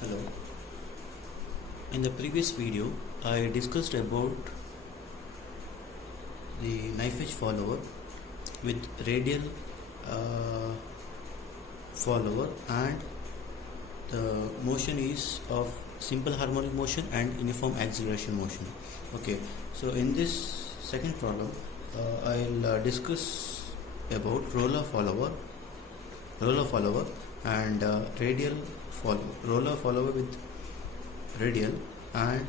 Hello. In the previous video, I discussed about the knife edge follower with radial uh, follower, and the motion is of simple harmonic motion and uniform acceleration motion. Okay, so in this second problem, I'll discuss about roller follower and radial follower. Roller follower with radial, and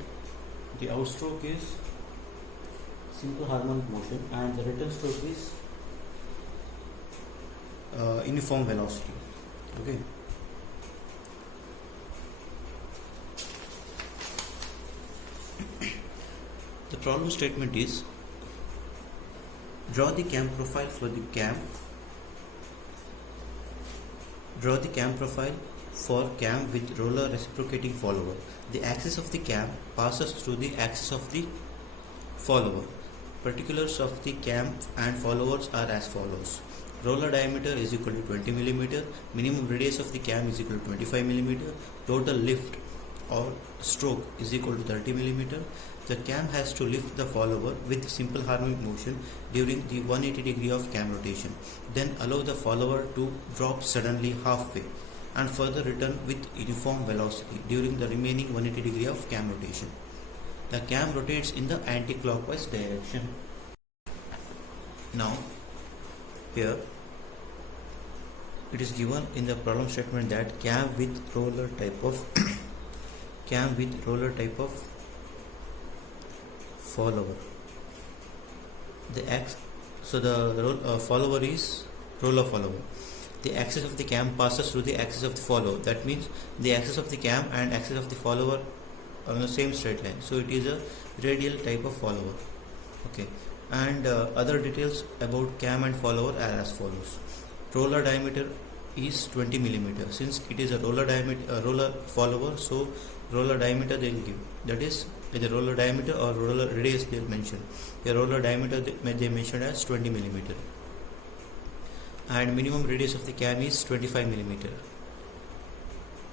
the outstroke is simple harmonic motion, and the return stroke is uniform velocity. Okay. The problem statement is: draw the cam profile for the cam. Draw the cam profile for cam with roller reciprocating follower. The axis of the cam passes through the axis of the follower. Particulars of the cam and followers are as follows. Roller diameter is equal to 20 mm. Minimum radius of the cam is equal to 25 mm. Total lift or stroke is equal to 30 mm. The cam has to lift the follower with simple harmonic motion during the 180 degree of cam rotation. Then allow the follower to drop suddenly halfway and further return with uniform velocity during the remaining 180 degree of cam rotation. The cam rotates in the anti-clockwise direction. Now, here it is given in the problem statement that cam with roller type of follower. The follower is roller follower. The axis of the cam passes through the axis of the follower. That means the axis of the cam and axis of the follower are on the same straight line. So it is a radial type of follower. Okay. And other details about cam and follower are as follows. Roller diameter is 20 mm. Since it is a roller follower, so roller diameter they will give. That is the roller diameter or roller radius they will mention. The roller diameter they mentioned as 20 mm. And minimum radius of the cam is 25 mm.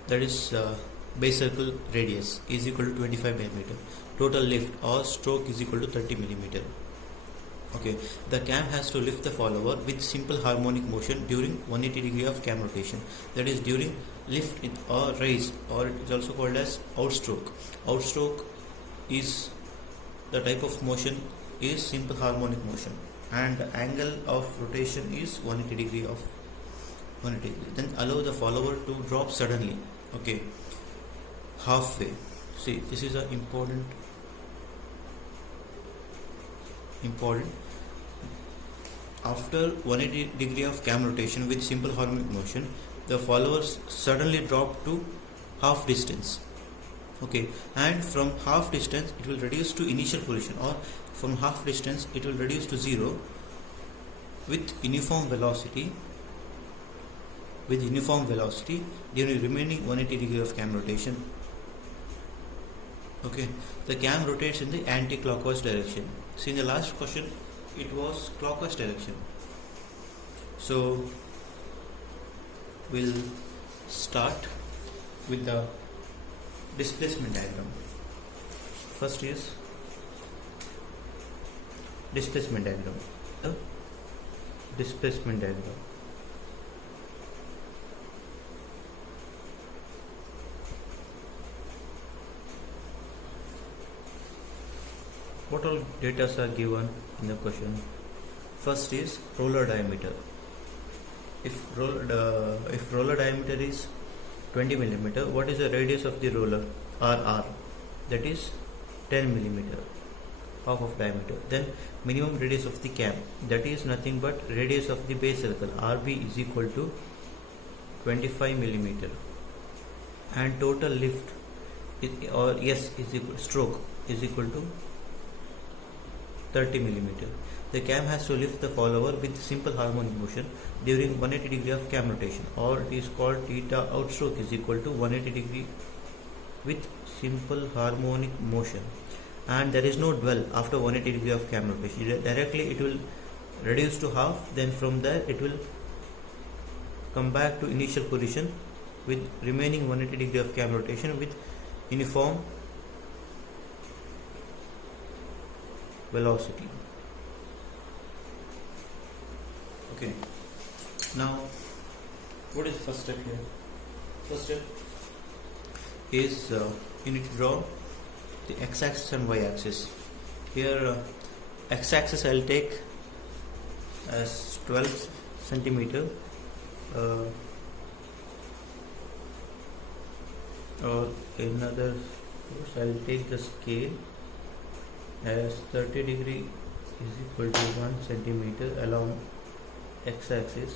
That is base circle radius is equal to 25 mm. Total lift or stroke is equal to 30 mm. Okay, the cam has to lift the follower with simple harmonic motion during 180 degree of cam rotation. That is during lift or raise, or it is also called as outstroke. Outstroke is the type of motion is simple harmonic motion, and the angle of rotation is 180 degree of 180 degree. Then allow the follower to drop suddenly. Okay, halfway. See, this is a important. After 180 degree of cam rotation with simple harmonic motion, the followers suddenly drop to half distance. Okay, and from half distance it will reduce to initial position, or from half distance it will reduce to 0 with uniform velocity during remaining 180 degree of cam rotation. Okay, the cam rotates in the anti-clockwise direction. See, in the last question it was clockwise direction. So we'll start with the displacement diagram. First is displacement diagram. The displacement diagram. What all data are given in the question? First is roller diameter. If roller diameter is 20 mm, what is the radius of the roller? RR, that is 10 mm, half of diameter. Then minimum radius of the cam, that is nothing but radius of the base circle, RB is equal to 25 mm. And total lift is equal stroke is equal to 30 mm. The cam has to lift the follower with simple harmonic motion during 180 degree of cam rotation, or it is called theta outstroke is equal to 180 degree with simple harmonic motion. And there is no dwell after 180 degree of cam rotation. Directly it will reduce to half, then from there it will come back to initial position with remaining 180 degree of cam rotation with uniform velocity. Okay, now what is the first step here? First step is you need to draw the x-axis and y-axis. Here x-axis I'll take as 12 centimeter or another, I'll take the scale as 30 degree is equal to 1 centimeter along x-axis,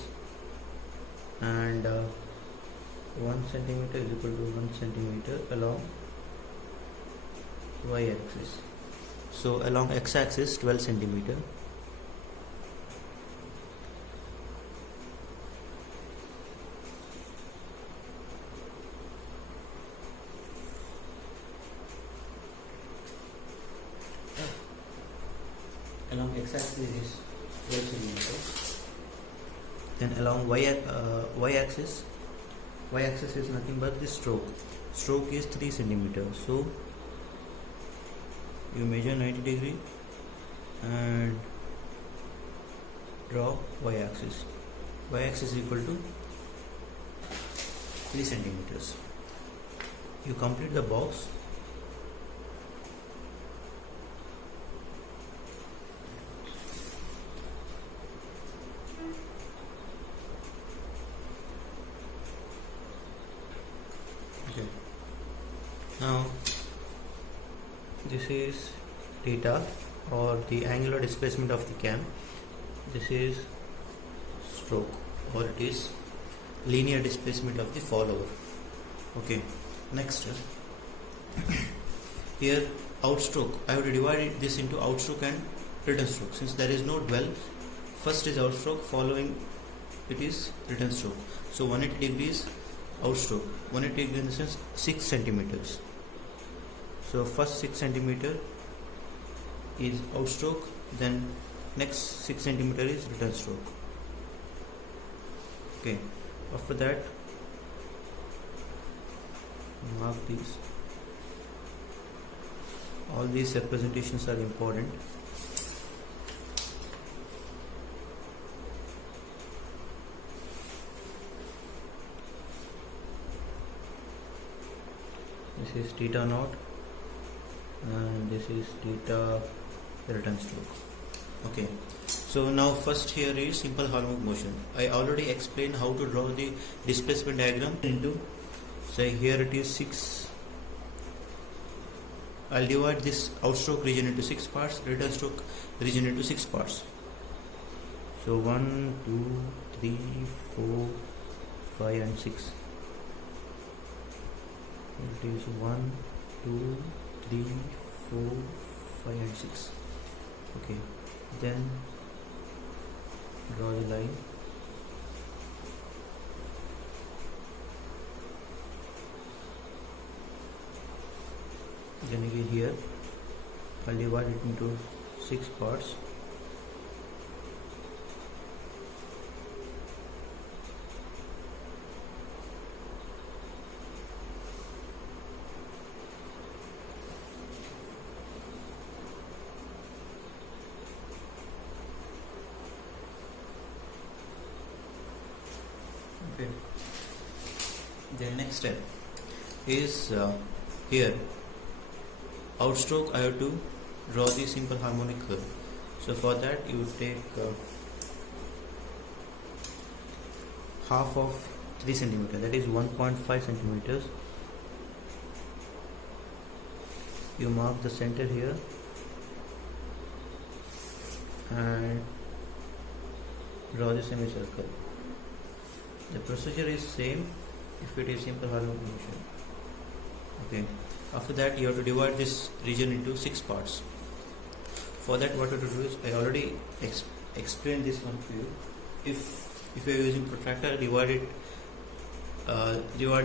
and 1 centimeter is equal to 1 centimeter along y-axis. So along x-axis 12 centimeter, along x-axis is 12 centimeters. Then along y-axis is nothing but the stroke. Stroke is 3 centimeters. So you measure 90 degree and draw y-axis. Y-axis is equal to 3 centimeters. You complete the box. Okay. Now this is theta, or the angular displacement of the cam. This is stroke, or it is linear displacement of the follower. Okay, next here outstroke. I have to divide this into outstroke and return stroke. Since there is no dwell, first is outstroke, following it is return stroke. So 180 degrees outstroke, 180 degrees in the sense 6 centimeters. So first 6 centimeter is outstroke, then next 6 centimeter is return stroke. Okay, after that mark these. All these representations are important. This is theta naught and this is theta return stroke. Okay, so now first here is simple harmonic motion. I already explained how to draw the displacement diagram into, say here it is 6. I'll divide this outstroke region into 6 parts, return stroke region into 6 parts. So 1, 2, 3, 4, 5 and 6. It is 1, 2, 3, 4, 5 and 6. Okay, then draw the line. Then again here I'll divide it into 6 parts. Okay. The next step is here outstroke. I have to draw the simple harmonic curve. So for that you take half of 3 centimeter, that is 1.5 centimeters. You mark the center here and draw the semicircle. The procedure is same if it is simple harmonic motion. Okay. After that you have to divide this region into 6 parts. For that what you have to do is, I already explained this one to you. If you are using protractor, divide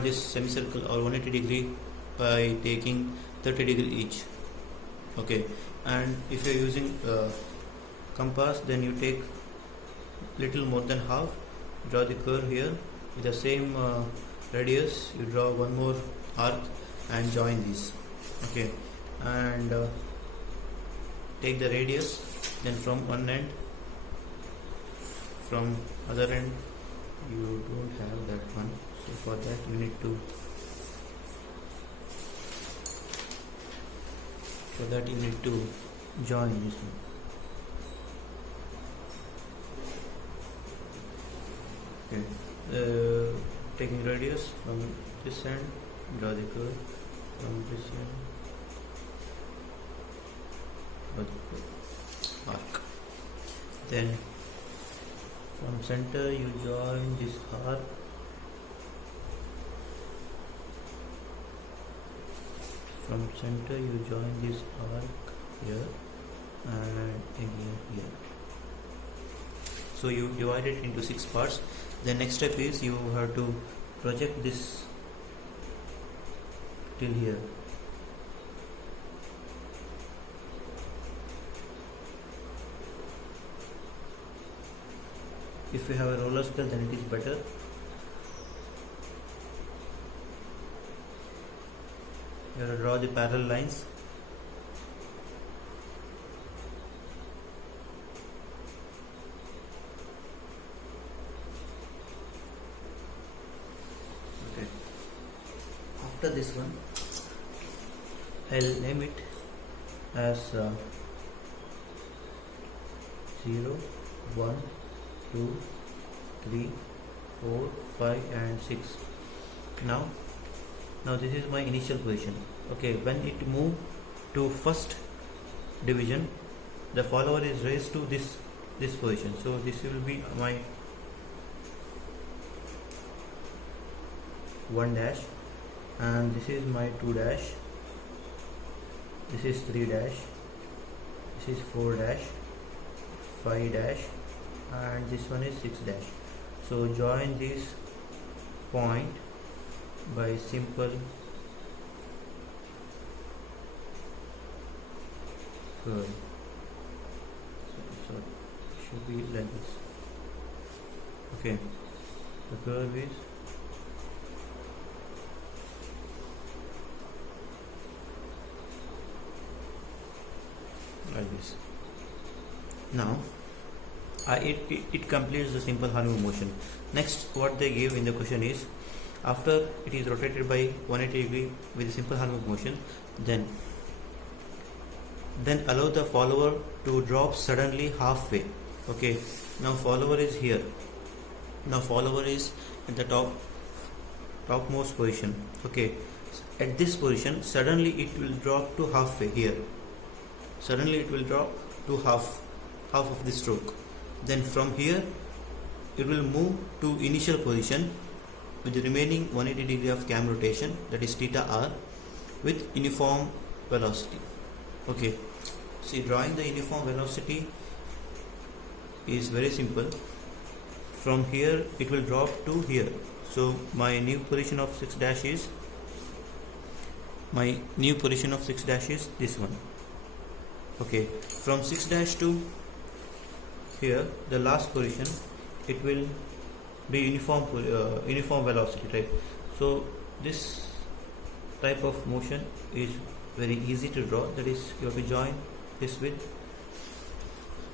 this semicircle or 180 degree by taking 30 degree each. Okay, and if you are using compass, then you take little more than half, draw the curve here with the same radius, you draw one more arc and join these. Okay, and take the radius, then from one end, from other end you don't have that one, so for that you need to join this one. Okay, taking radius from this end, draw the curve from this end, draw the curve, arc. Then from center you join this arc, from center you join this arc here and again here. So you divide it into 6 parts. The next step is you have to project this till here. If you have a roller scale, then it is better. You have to draw the parallel lines. Okay. After this one, I'll name it as 0, 1, 2, 3, 4, 5 and 6. Now this is my initial position. Okay, when it move to first division, the follower is raised to this position. So this will be my 1 dash, and this is my 2 dash, this is 3 dash, this is 4 dash, 5 dash, and this one is 6 dash. So join this point by simple curve. So it should be like this. Okay, the curve is like this. Now it completes the simple harmonic motion. Next, what they give in the question is, after it is rotated by 180 degree with a simple harmonic motion, then allow the follower to drop suddenly halfway. Okay, now follower is here. Now follower is at the topmost position. Okay, at this position suddenly it will drop to halfway here. Suddenly it will drop to half of the stroke. Then from here it will move to initial position with the remaining 180 degree of cam rotation, that is theta r, with uniform velocity. Okay, see, drawing the uniform velocity is very simple. From here it will drop to here. So my new position of 6 dash is this one. Okay, from 6 dash to here, the last position, it will be uniform velocity, right? So this type of motion is very easy to draw. That is, you have to join this with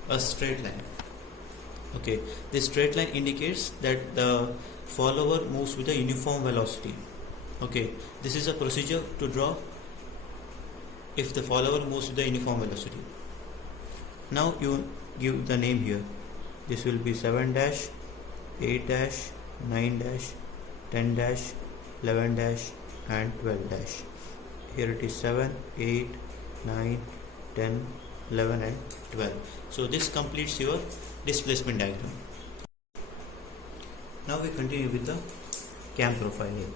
a straight line. Okay, this straight line indicates that the follower moves with a uniform velocity. Okay, this is a procedure to draw if the follower moves with the uniform velocity. Now you give the name here. This will be 7 dash, 8 dash, 9 dash, 10 dash, 11 dash and 12 dash. Here it is 7, 8, 9, 10, 11 and 12. So this completes your displacement diagram. Now we continue with the cam profile here.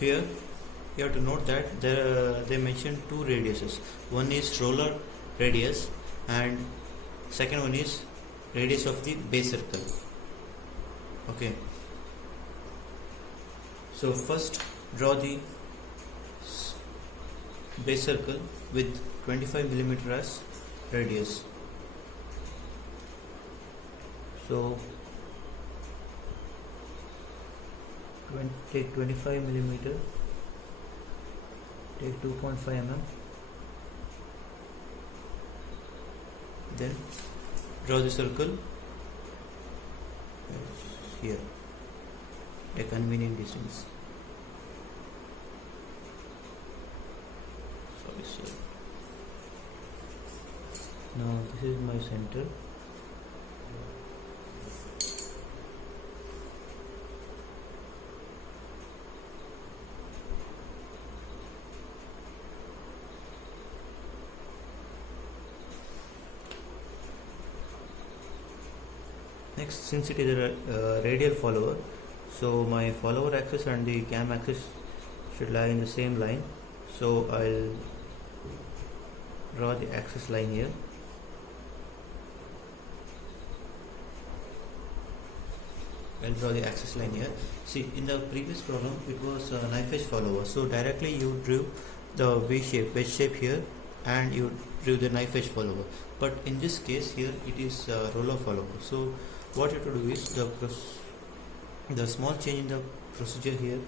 Here you have to note that they mentioned 2 radiuses. One is roller radius and second one is radius of the base circle. Okay, so first draw the base circle with 25 mm as radius. So take 25 millimeter, take 2.5 mm, then draw the circle here, a convenient distance. Sorry, sir. Now this is my center. Next, since it is a radial follower, so my follower axis and the cam axis should lie in the same line. So I'll draw the axis line here. I'll draw the axis line here. See, in the previous problem, it was a knife edge follower. So directly you drew the wedge shape here, and you drew the knife edge follower. But in this case here, it is a roller follower. So what you have to do is the small change in the procedure here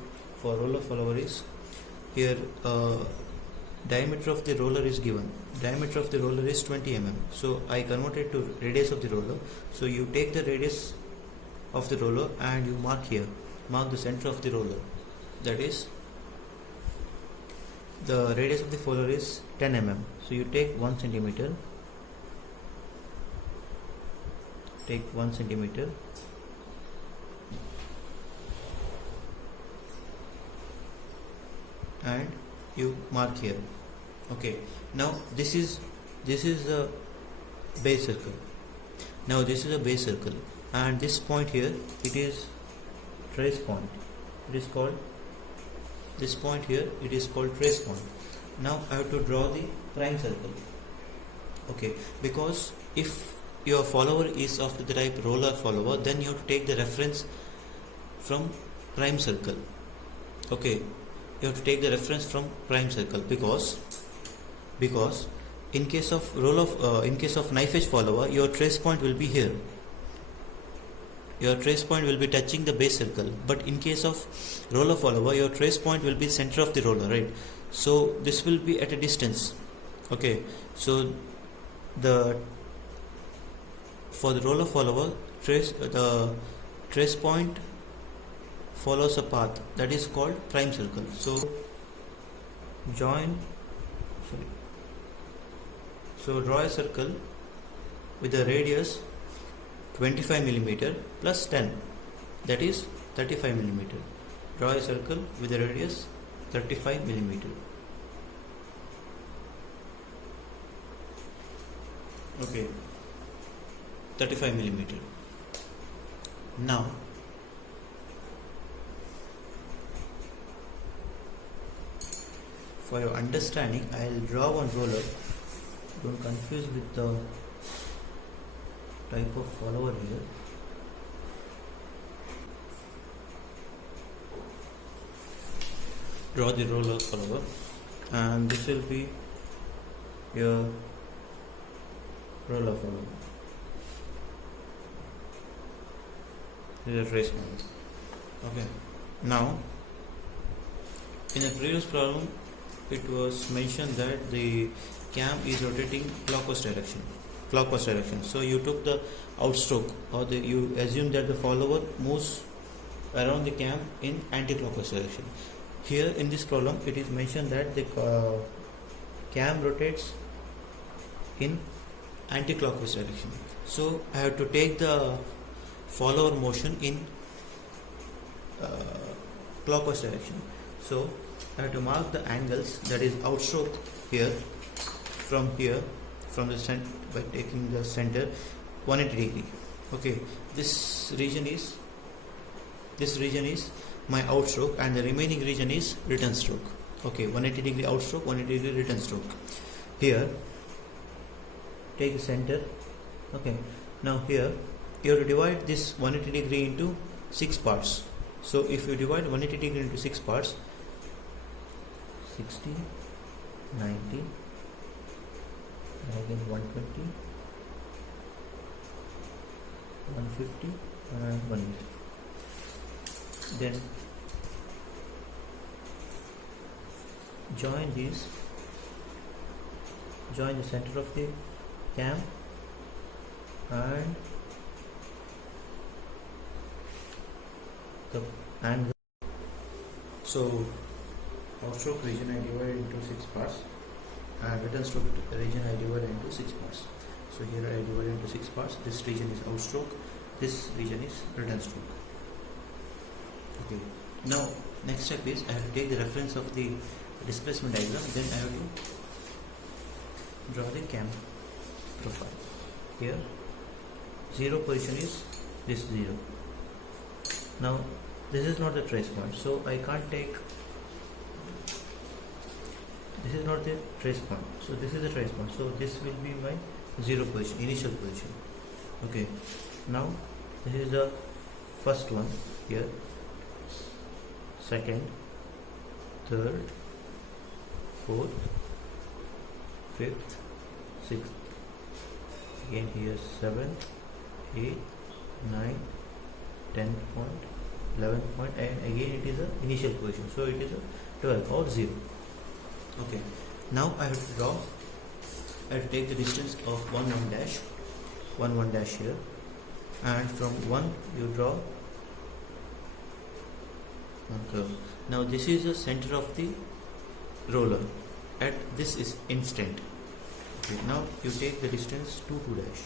for roller follower is here diameter of the roller is given. Diameter of the roller is 20 mm. So I converted to radius of the roller. So you take the radius of the roller and you mark here, mark the center of the roller. That is, the radius of the follower is 10 mm. So you take 1 centimeter. Take 1 centimeter and you mark here. Okay, now this is a base circle. Now this is a base circle, and this point here, it is trace point. It is called, this point here, it is called trace point. Now I have to draw the prime circle. Okay, because if your follower is of the type roller follower, then you have to take the reference from prime circle. Okay, you have to take the reference from prime circle because in case of in case of knife edge follower, your trace point will be here. Your trace point will be touching the base circle. But in case of roller follower, your trace point will be center of the roller, right? So this will be at a distance. Okay, so for the roller follower, the trace point follows a path that is called prime circle. So draw a circle with a radius 25 millimeter plus 10, that is 35 millimeter. Draw a circle with a radius 35 millimeter. Okay, 35 millimeter. Now for your understanding, I'll draw one roller. Don't confuse with the type of follower here. Draw the roller follower, and this will be your roller follower. This is a trace point. Okay. Now, in the previous problem, it was mentioned that the cam is rotating clockwise direction. So you took the outstroke, or you assume that the follower moves around the cam in anti-clockwise direction. Here in this problem, it is mentioned that the cam rotates in anti-clockwise direction. So I have to take the follower motion in clockwise direction. So I have to mark the angles, that is outstroke here, from the center, by taking the center 180 degree. Okay, this region is my outstroke, and the remaining region is return stroke. Okay, 180 degree outstroke, 180 degree return stroke. Here take the center. Okay, now here you have to divide this 180 degree into 6 parts. So if you divide 180 degree into 6 parts, 60, 90, and again 120, 150 and 180. Then join the center of the cam and the angle. So outstroke region I divided into 6 parts and return stroke region I divided into 6 parts. So here I divided into 6 parts. This region is outstroke, this region is return stroke. Okay. Now next step is I have to take the reference of the displacement diagram, then I have to draw the cam profile. Here 0 position is this 0. Now this is not the trace point, so I can't take, this is not the trace point, so this is the trace point, so this will be my 0 position, initial position. Okay, now this is the first one here, second, third, fourth, fifth, sixth, again here 7, 8, 9, 10 point, 11 point, and again it is a initial position, so it is a 12 or 0. Okay, now I have to draw, I have to take the distance of 1 dash here, and from 1 you draw one curve. Now this is the center of the roller at this is instant. Okay, now you take the distance 2 dash,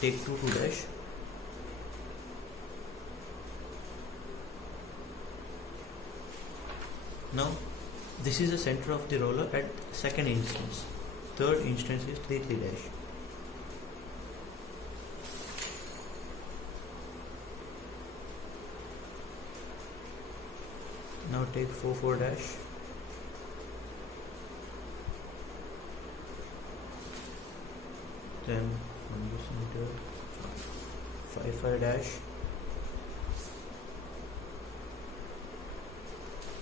take 2 dash, now this is the center of the roller at second instance, third instance is 3 dash. Now take 4 dash, then from this meter 5 dash,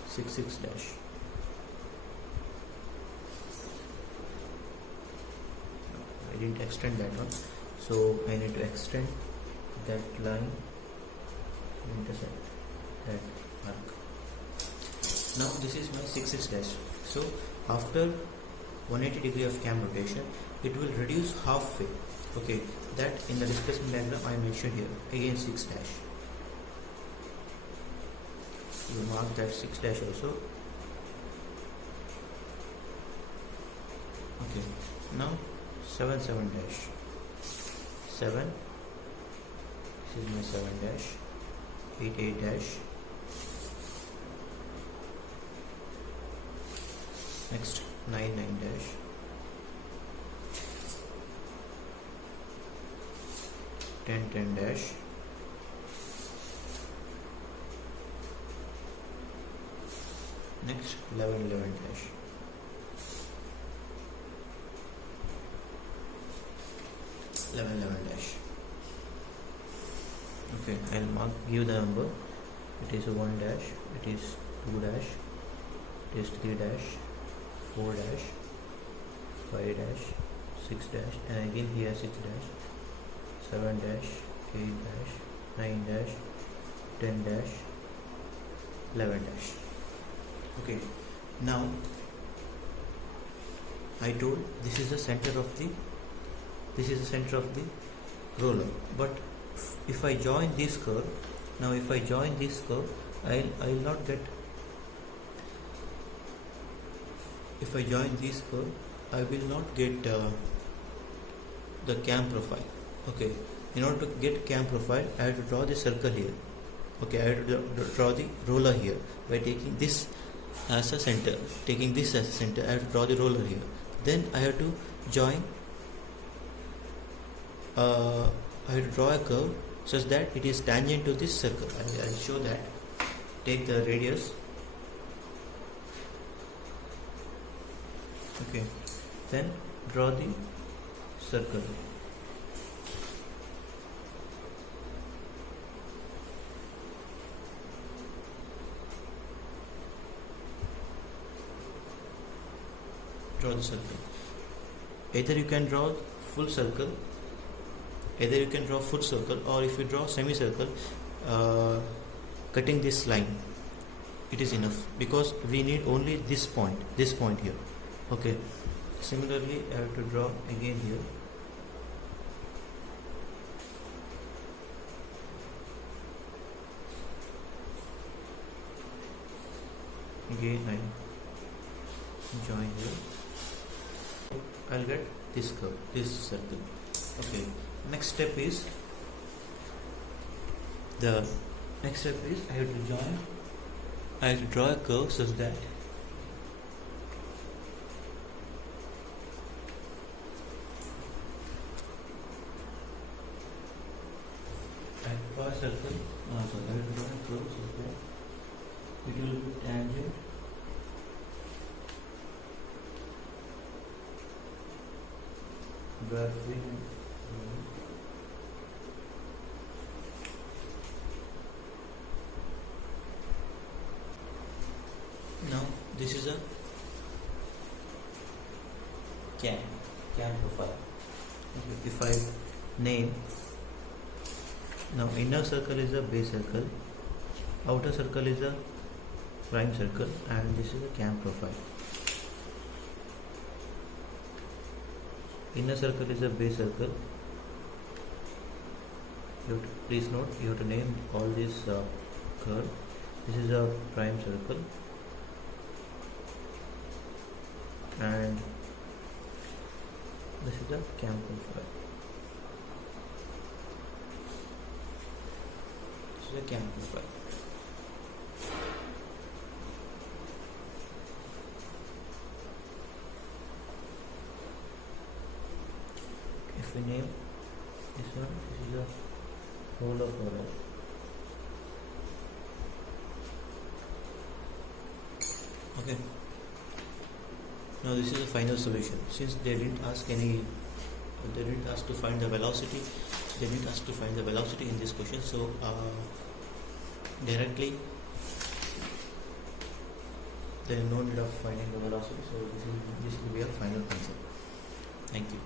6 dash. I didn't extend that one, so I need to extend that line to intersect that arc. Now this is my 6 dash. So after 180 degree of cam rotation, it will reduce halfway. Okay, that in the displacement diagram I mentioned here. Again 6 dash. You mark that 6 dash also. Okay, now 7 dash. 7. This is my 7 dash. 8 dash. Next 9 dash. 10 dash. Next 11 dash. 11 dash. Okay, I'll mark, give the number. It is 1 dash, it is 2 dash, it is 3 dash, 4 dash, 5 dash, 6 dash, and again here 6 dash, 7 dash, 8 dash, 9 dash, 10 dash, 11 dash. Okay, now I told this is the center of the roller, but if I join this curve, now if I join this curve, I'll not get, if I join this curve, I will not get the cam profile. Okay, in order to get cam profile, I have to draw the circle here. Okay, I have to draw the roller here by taking this as a center, taking this as a center. I have to draw the roller here. Then I have to join, I have to draw a curve such that it is tangent to this circle. I'll show that. Take the radius. Okay, then draw the circle. Draw the circle. Either you can draw full circle Either you can draw full circle, or if you draw semicircle, cutting this line, it is enough, because we need only this point here. Okay, similarly I have to draw again here. Again I join here. I'll get this curve, this circle. Okay, next step is I have to draw a curve such that I draw a circle. I have to draw a curve such that it will be tangent graphing. Now this is a cam profile. Okay. If I name, now inner circle is a base circle, outer circle is a prime circle, and this is a cam profile. Inner circle is a base circle. Please note, you have to name all these curve. This is a prime circle, and this is the cam profile. This is a cam profile. If we name this one, this is a roller coaster. Okay. Now this is the final solution. Since they didn't ask to find the velocity, in this question. So directly there is no need of finding the velocity. So this will be a final answer. Thank you.